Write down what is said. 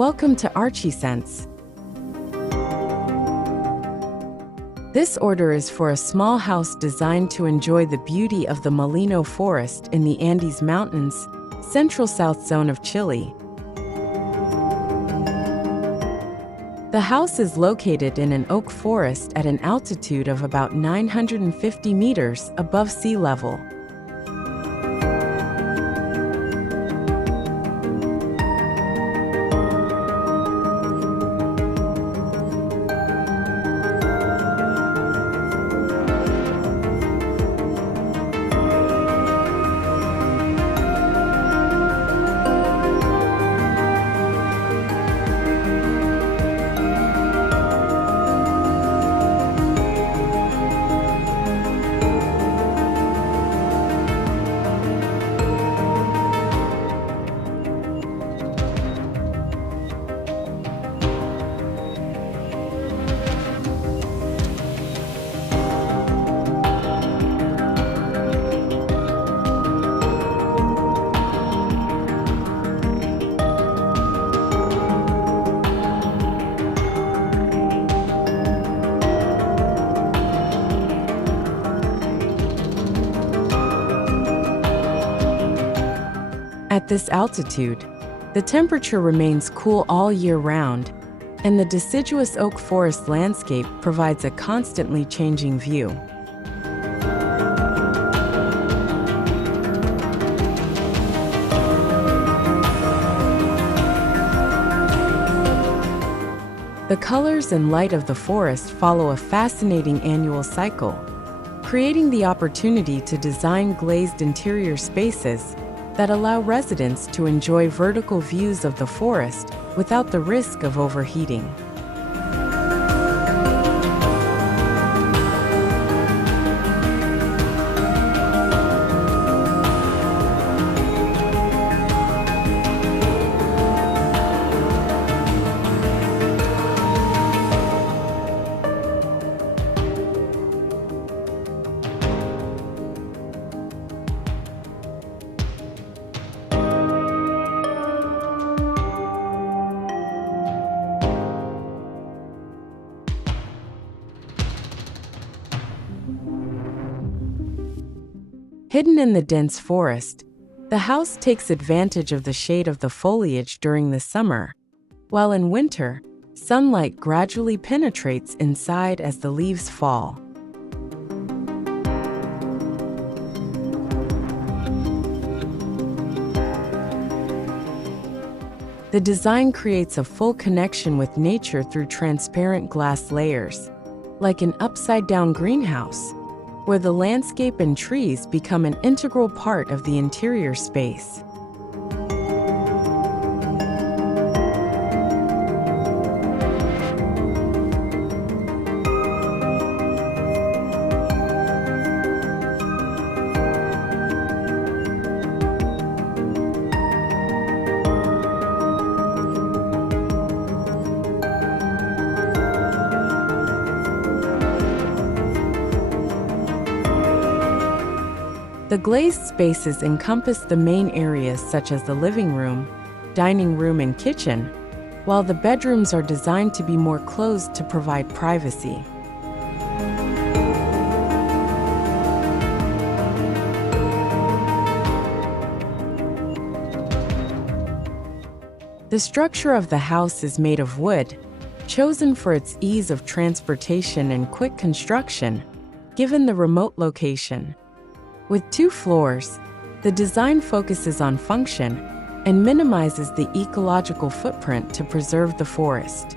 Welcome to Archiesense. This order is for a small house designed to enjoy the beauty of the Maulino Forest in the Andes Mountains, central south zone of Chile. The house is located in an oak forest at an altitude of about 950 meters above sea level. At this altitude, the temperature remains cool all year round, and the deciduous oak forest landscape provides a constantly changing view. The colors and light of the forest follow a fascinating annual cycle, creating the opportunity to design glazed interior spaces that allow residents to enjoy vertical views of the forest without the risk of overheating. Hidden in the dense forest, the house takes advantage of the shade of the foliage during the summer, while in winter, sunlight gradually penetrates inside as the leaves fall. The design creates a full connection with nature through transparent glass layers, like an upside-down greenhouse, where the landscape and trees become an integral part of the interior space. The glazed spaces encompass the main areas such as the living room, dining room, and kitchen, while the bedrooms are designed to be more closed to provide privacy. The structure of the house is made of wood, chosen for its ease of transportation and quick construction, given the remote location. With 2 floors, the design focuses on function and minimizes the ecological footprint to preserve the forest.